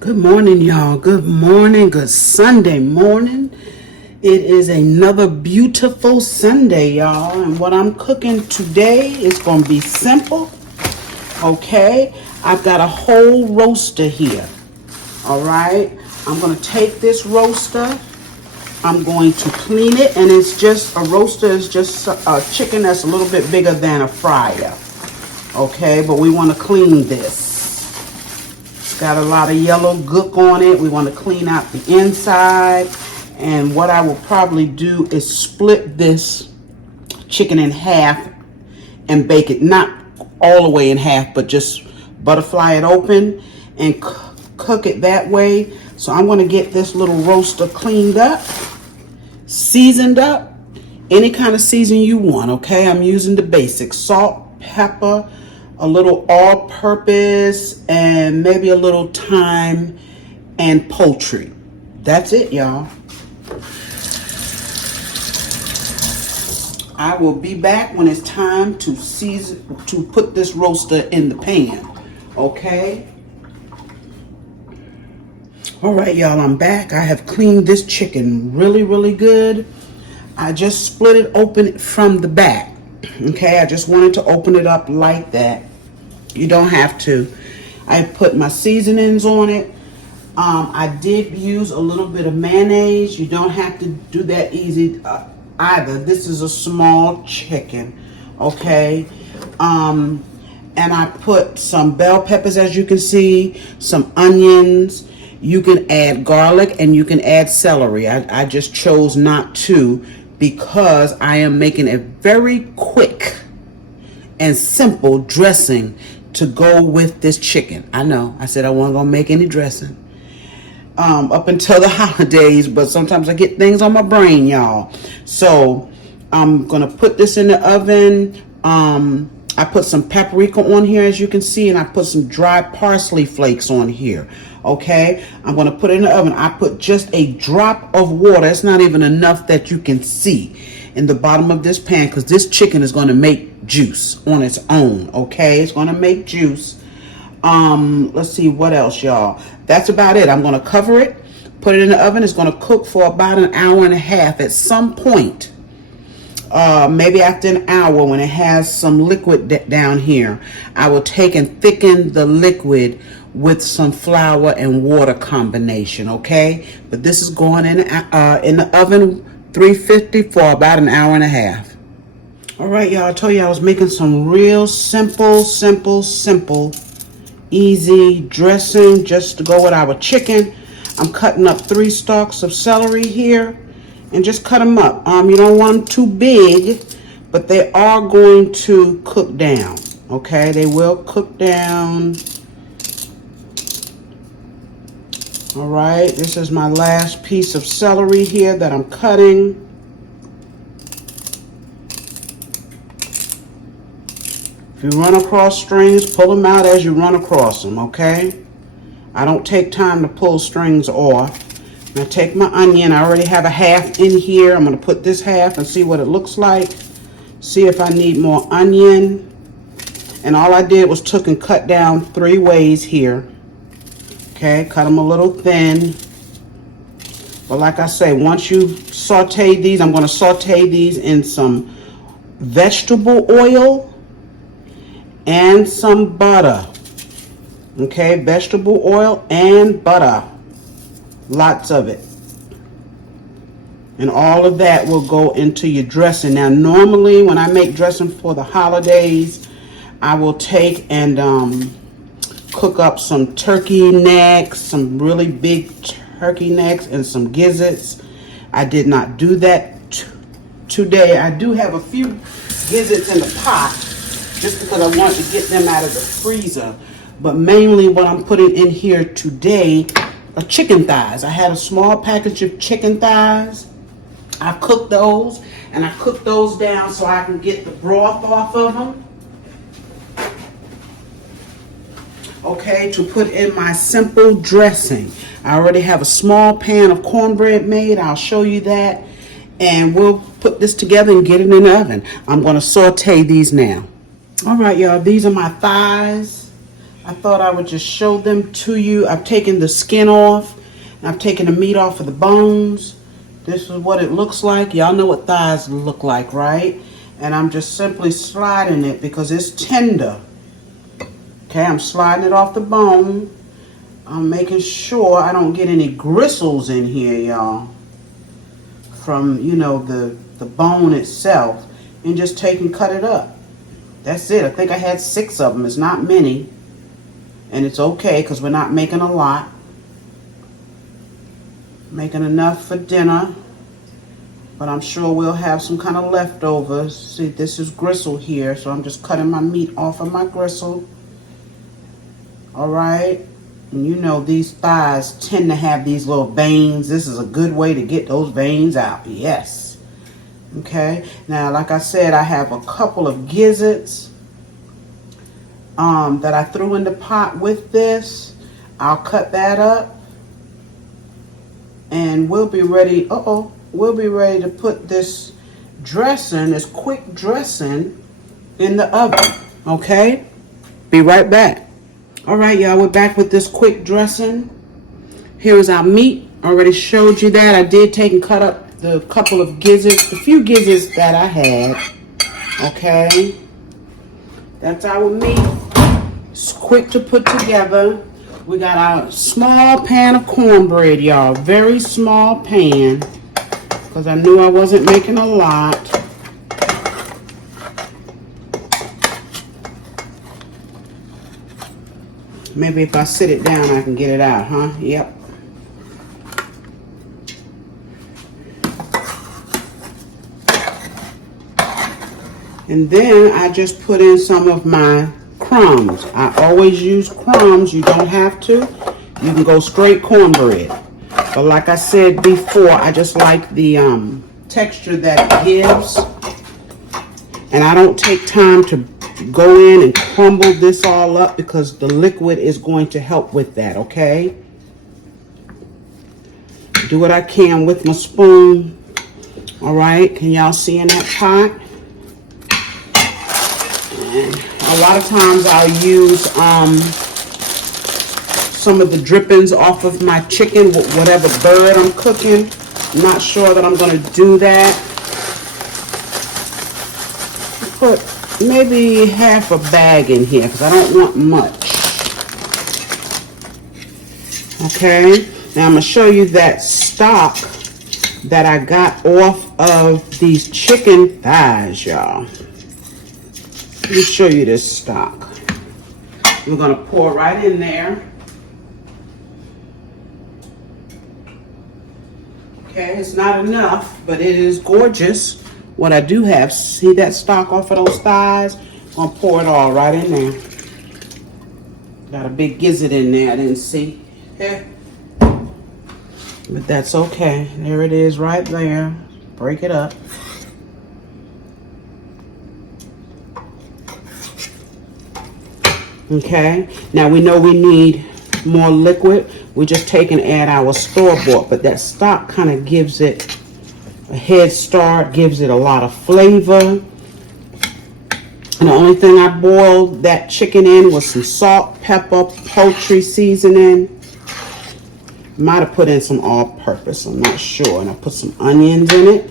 Good morning, y'all. Good morning. Good Sunday morning. It is another beautiful Sunday, y'all. And what I'm cooking today is going to be simple. Okay. I've got a whole roaster here. All right. I'm going to take this roaster. I'm going to clean it. And it's just, a roaster is just a chicken that's a little bit bigger than a fryer. Okay. But we want to clean this. Got a lot of yellow gook on it. We want to clean out the inside. And what I will probably do is split this chicken in half and bake it. Not all the way in half, but just butterfly it open and cook it that way. So I'm going to get this little roaster cleaned up, seasoned up. Any kind of season you want, okay? I'm using the basics: salt, pepper, a little all-purpose, and maybe a little thyme and poultry. That's it, y'all. I will be back when it's time to put this roaster in the pan. Okay? All right, y'all, I'm back. I have cleaned this chicken really good. I just split it open from the back. Okay, I just wanted to open it up like that. You don't have to. I put my seasonings on it. I did use a little bit of mayonnaise. You don't have to do that easy either. This is a small chicken. Okay. And I put some bell peppers, as you can see, some onions. You can add garlic and you can add celery. I just chose not to, because I am making a very quick and simple dressing to go with this chicken. I know, I said I wasn't gonna make any dressing up until the holidays, but sometimes I get things on my brain, y'all. So I'm gonna put this in the oven. I put some paprika on here, as you can see, and I put some dry parsley flakes on here. Okay, I'm going to put it in the oven. I put just a drop of water. It's not even enough that you can see in the bottom of this pan, because this chicken is going to make juice on its own. Okay, it's going to make juice. Let's see what else, y'all. That's about it. I'm going to cover it, put it in the oven. It's going to cook for about an hour and a half. At some point, maybe after an hour, when it has some liquid down here, I will take and thicken the liquid with some flour and water combination. Okay, but this is going in the oven 350 for about an hour and a half. All right, y'all, I told you I was making some real simple easy dressing just to go with our chicken. I'm cutting up 3 stalks of celery here and just cut them up. You don't want them too big, but they are going to cook down. Okay, they will cook down. All right, this is my last piece of celery here that I'm cutting. If you run across strings, pull them out as you run across them, okay? I don't take time to pull strings off. Now take my onion. I already have a half in here. I'm going to put this half and see what it looks like. See if I need more onion. And all I did was took and cut down 3 ways here. Okay, cut them a little thin. But like I say, once you saute these, I'm going to saute these in some vegetable oil and some butter. Okay, vegetable oil and butter. Lots of it. And all of that will go into your dressing. Now, normally when I make dressing for the holidays, I will take and cook up some turkey necks, some really big turkey necks, and some gizzards. I did not do that today. I do have a few gizzards in the pot just because I wanted to get them out of the freezer. But mainly what I'm putting in here today are chicken thighs. I had a small package of chicken thighs. I cooked those, and I cooked those down so I can get the broth off of them. Okay, to put in my simple dressing. I already have a small pan of cornbread made. I'll show you that. And we'll put this together and get it in the oven. I'm going to saute these now. All right, y'all, these are my thighs. I thought I would just show them to you. I've taken the skin off. And I've taken the meat off of the bones. This is what it looks like. Y'all know what thighs look like, right? And I'm just simply sliding it because it's tender. Okay, I'm sliding it off the bone. I'm making sure I don't get any gristles in here, y'all. From, you know, the bone itself. And just take and cut it up. That's it. I think I had 6 of them. It's not many. And it's okay because we're not making a lot. Making enough for dinner. But I'm sure we'll have some kind of leftovers. See, this is gristle here. So I'm just cutting my meat off of my gristle. Alright. And you know these thighs tend to have these little veins. This is a good way to get those veins out. Yes. Okay. Now, like I said, I have a couple of gizzards. That I threw in the pot with this. I'll cut that up and we'll be ready. We'll be ready to put this dressing, this quick dressing, in the oven. Okay, be right back. All right, y'all, we're back with this quick dressing. Here is our meat. Already showed you that. I did take and cut up the couple of gizzards, the few gizzards that I had. Okay, that's our meat. It's quick to put together. We got our small pan of cornbread, y'all. Very small pan. Because I knew I wasn't making a lot. Maybe if I sit it down, I can get it out, huh? Yep. And then I just put in some of my crumbs. I always use crumbs. You don't have to. You can go straight cornbread. But like I said before, I just like the texture that it gives. And I don't take time to go in and crumble this all up because the liquid is going to help with that, okay? Do what I can with my spoon. All right, can y'all see in that pot? And a lot of times I'll use some of the drippings off of my chicken, whatever bird I'm cooking. I'm not sure that I'm going to do that. Put maybe half a bag in here because I don't want much. Okay, now I'm going to show you that stock that I got off of these chicken thighs, y'all. Let me show you this stock. We're going to pour right in there. Okay, it's not enough, but it is gorgeous. What I do have, see that stock off of those thighs? I'm going to pour it all right in there. Got a big gizzard in there I didn't see. Yeah. But that's okay. There it is right there. Break it up. Okay, now we know we need more liquid. We just take and add our store-bought, but that stock kind of gives it a head start, gives it a lot of flavor. And the only thing I boiled that chicken in was some salt, pepper, poultry seasoning. Might have put in some all-purpose, I'm not sure. And I put some onions in it.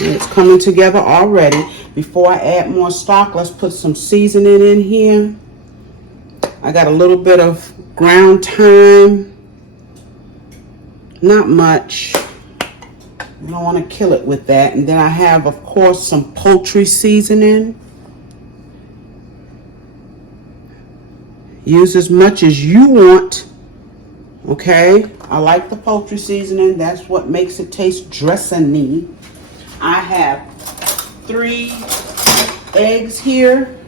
And it's coming together already. Before I add more stock, let's put some seasoning in here. I got a little bit of ground thyme. Not much. I don't want to kill it with that. And then I have, of course, some poultry seasoning. Use as much as you want. Okay? I like the poultry seasoning. That's what makes it taste dressing-y. I have 3 eggs here.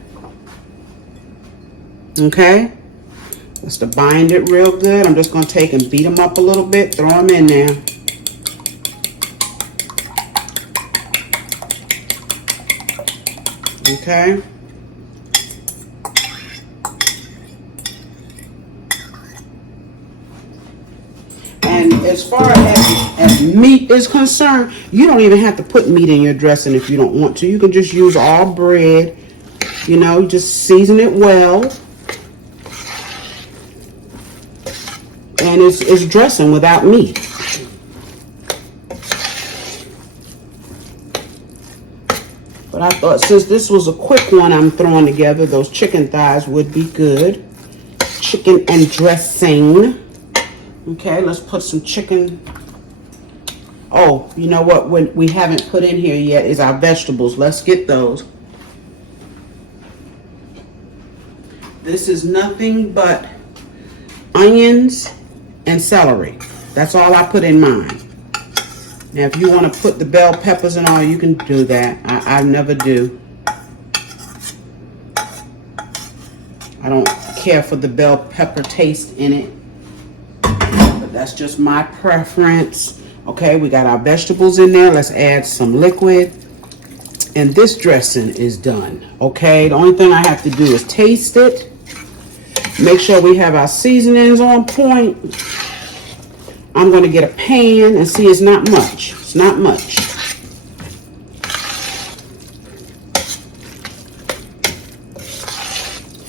Okay, just to bind it real good, I'm just going to take and beat them up a little bit, throw them in there. Okay. And as far as meat is concerned, you don't even have to put meat in your dressing if you don't want to. You can just use all bread, you know, just season it well. And it's dressing without meat. But I thought since this was a quick one I'm throwing together, those chicken thighs would be good. Chicken and dressing. Okay, let's put some chicken. Oh, you know what we haven't put in here yet is our vegetables. Let's get those. This is nothing but onions and celery. That's all I put in mine. Now, if you want to put the bell peppers and all, you can do that. I never do. I don't care for the bell pepper taste in it. But that's just my preference. Okay, we got our vegetables in there. Let's add some liquid. And this dressing is done. Okay, the only thing I have to do is taste it. Make sure we have our seasonings on point. I'm going to get a pan and see it's not much. It's not much.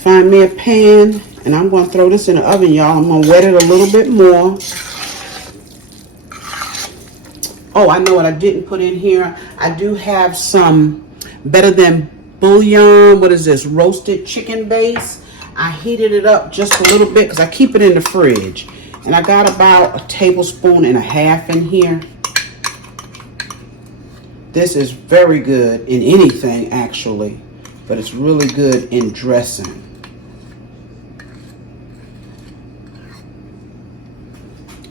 Find me a pan and I'm going to throw this in the oven, y'all. I'm going to wet it a little bit more. Oh, I know what I didn't put in here. I do have some Better Than bouillon. What is this? Roasted chicken base. I heated it up just a little bit because I keep it in the fridge. And I got about 1.5 tablespoons in here. This is very good in anything, actually. But it's really good in dressing.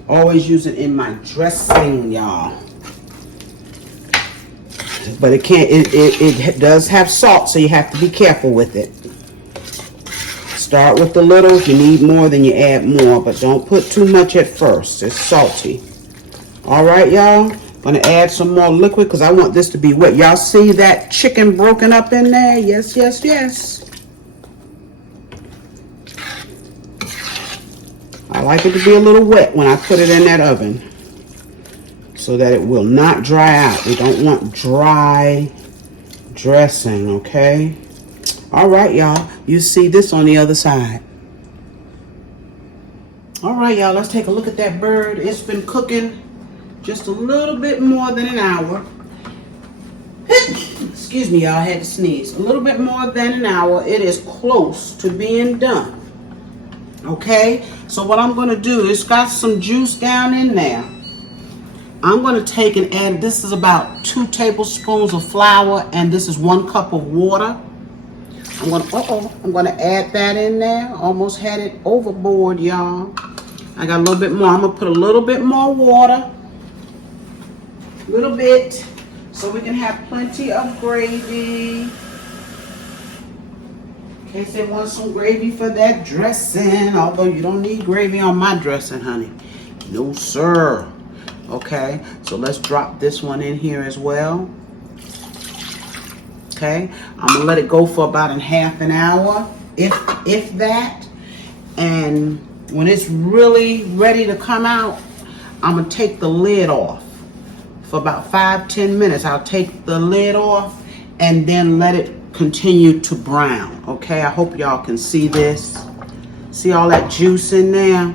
Always use it in my dressing, y'all. But it does have salt, so you have to be careful with it. Start with the little. If you need more, then you add more. But don't put too much at first. It's salty. All right, y'all. Going to add some more liquid because I want this to be wet. Y'all see that chicken broken up in there? Yes, yes, yes. I like it to be a little wet when I put it in that oven so that it will not dry out. We don't want dry dressing, okay? All right, y'all. You see this on the other side. All right, y'all. Let's take a look at that bird. It's been cooking just a little bit more than an hour. Excuse me, y'all. I had to sneeze. A little bit more than an hour. It is close to being done. Okay? So what I'm going to do is got some juice down in there. I'm going to take and add, this is about 2 tablespoons of flour, and this is 1 cup of water. I'm going to add that in there. Almost had it overboard, y'all. I got a little bit more. I'm going to put a little bit more water. A little bit. So we can have plenty of gravy. In case they want some gravy for that dressing. Although you don't need gravy on my dressing, honey. No, sir. Okay. So let's drop this one in here as well. Okay, I'm gonna let it go for about half an hour, if that. And when it's really ready to come out, I'm gonna take the lid off for about 5-10 minutes. I'll take the lid off and then let it continue to brown. Okay, I hope y'all can see this. See all that juice in there?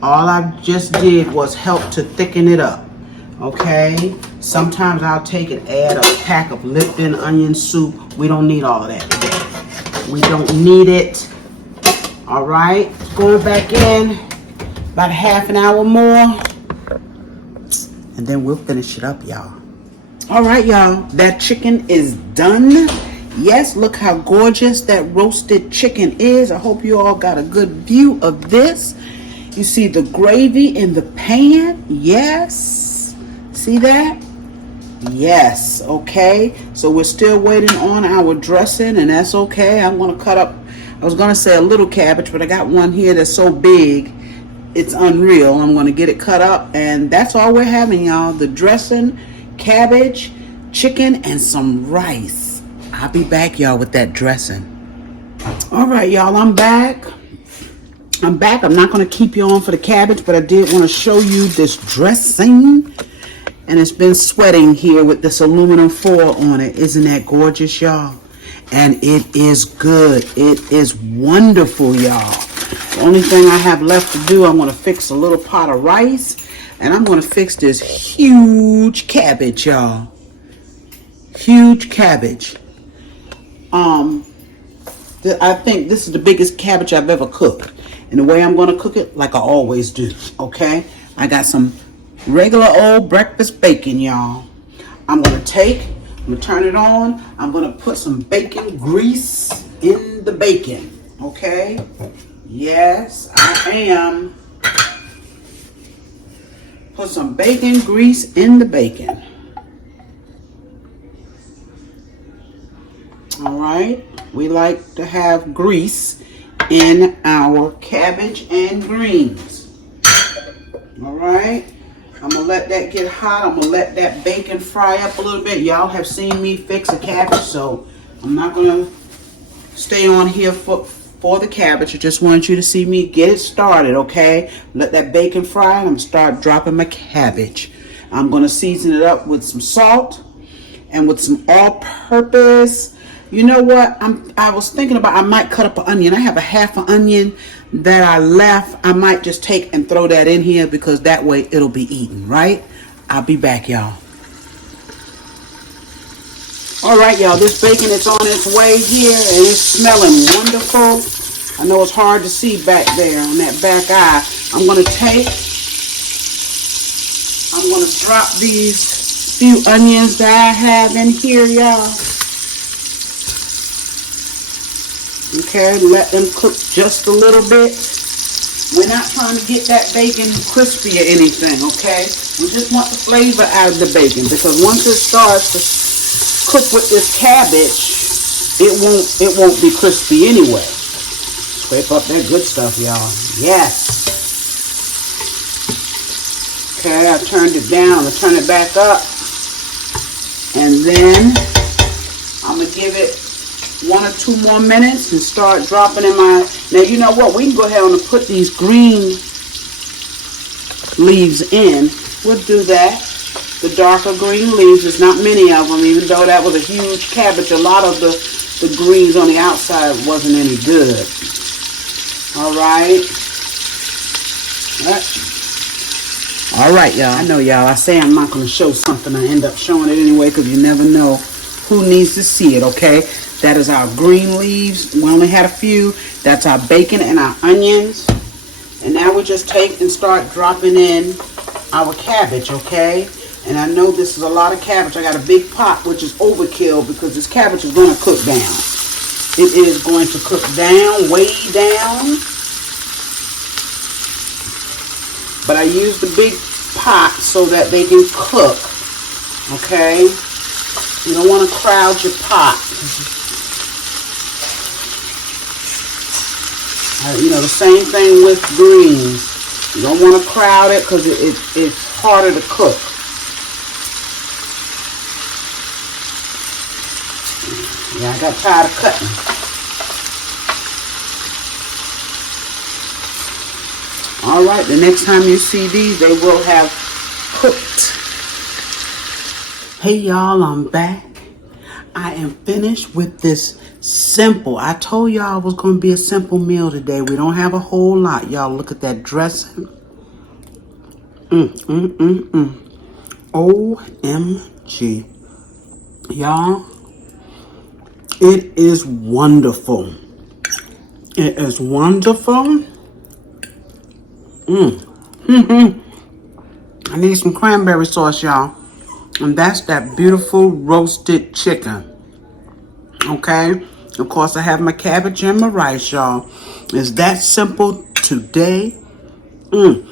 All I just did was help to thicken it up. Okay, sometimes I'll take and add a pack of Lipton onion soup. We don't need all of that today. We don't need it. All right, going back in about half an hour more, and then we'll finish it up, y'all. All right, y'all, that chicken is done. Yes, look how gorgeous that roasted chicken is. I hope you all got a good view of this. You see the gravy in the pan? Yes. See that? Yes. Okay. So we're still waiting on our dressing, and that's okay. I'm going to cut up, I was going to say a little cabbage, but I got one here that's so big, it's unreal. I'm going to get it cut up, and that's all we're having, y'all. The dressing, cabbage, chicken, and some rice. I'll be back, y'all, with that dressing. All right, y'all, I'm back. I'm not going to keep you on for the cabbage, but I did want to show you this dressing. And it's been sweating here with this aluminum foil on it. Isn't that gorgeous, y'all? And it is good. It is wonderful, y'all. Only thing I have left to do, I'm going to fix a little pot of rice. And I'm going to fix this huge cabbage, y'all. Huge cabbage. I think this is the biggest cabbage I've ever cooked. And the way I'm going to cook it, like I always do, okay? I got some regular old breakfast bacon, y'all. I'm going to turn it on. I'm going to put some bacon grease in the bacon, okay? Yes, I am. Put some bacon grease in the bacon. All right. We like to have grease in our cabbage and greens. All right. I'm going to let that get hot. I'm going to let that bacon fry up a little bit. Y'all have seen me fix a cabbage, so I'm not going to stay on here for the cabbage. I just want you to see me get it started, okay? Let that bacon fry, and I'm going to start dropping my cabbage. I'm going to season it up with some salt and with some all-purpose. You know what? I was thinking about I might cut up an onion. I have a half an onion that I left. I might just take and throw that in here because that way it'll be eaten, right? I'll be back, y'all. All right, y'all. This bacon is on its way here and it's smelling wonderful. I know it's hard to see back there on that back eye. I'm going to drop these few onions that I have in here, y'all. Okay, let them cook just a little bit. We're not trying to get that bacon crispy or anything, okay? We just want the flavor out of the bacon because once it starts to cook with this cabbage, it won't be crispy anyway. Scrape up that good stuff, y'all. Yes. Okay, I turned it down. I turn it back up. And then I'm going to give it 1 or 2 more minutes and start dropping in my... Now, you know what? We can go ahead and put these green leaves in. We'll do that. The darker green leaves. There's not many of them, even though that was a huge cabbage. A lot of the greens on the outside wasn't any good. All right. All right, y'all. I know, y'all. I say I'm not going to show something. I end up showing it anyway because you never know who needs to see it, okay? That is our green leaves. We only had a few. That's our bacon and our onions. And now we just take and start dropping in our cabbage, okay? And I know this is a lot of cabbage. I got a big pot, which is overkill because this cabbage is going to cook down. It is going to cook down, way down. But I use the big pot so that they can cook, okay? You don't want to crowd your pot. You know, the same thing with greens. You don't want to crowd it because it's harder to cook. Yeah, I got tired of cutting. All right, the next time you see these, they will have cooked. Hey, y'all, I'm back. I am finished with this simple. I told y'all it was going to be a simple meal today. We don't have a whole lot. Y'all, look at that dressing. OMG. Y'all, it is wonderful. It is wonderful. I need some cranberry sauce, y'all. And that's that beautiful roasted chicken. Okay? Of course, I have my cabbage and my rice, y'all. It's that simple today. Can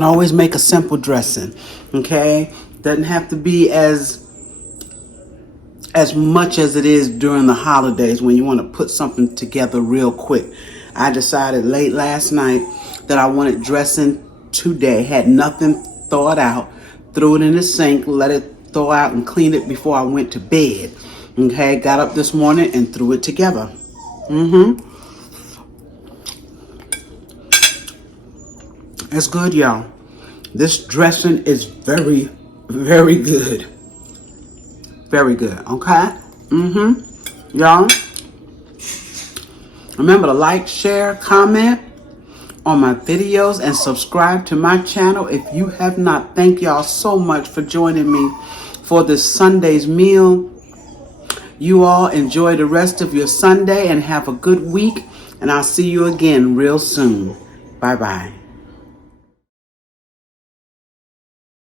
always make a simple dressing. Okay? Doesn't have to be as much as it is during the holidays when you want to put something together real quick. I decided late last night that I wanted dressing today. Had nothing thawed out. Threw it in the sink, let it thaw out and clean it before I went to bed. Okay, got up this morning and threw it together. It's good, y'all. This dressing is very, very good. Very good, okay? Y'all. Remember to like, share, comment on my videos, and subscribe to my channel if you have not. Thank y'all so much for joining me for this Sunday's meal. You all enjoy the rest of your Sunday and have a good week, and I'll see you again real soon. Bye-bye.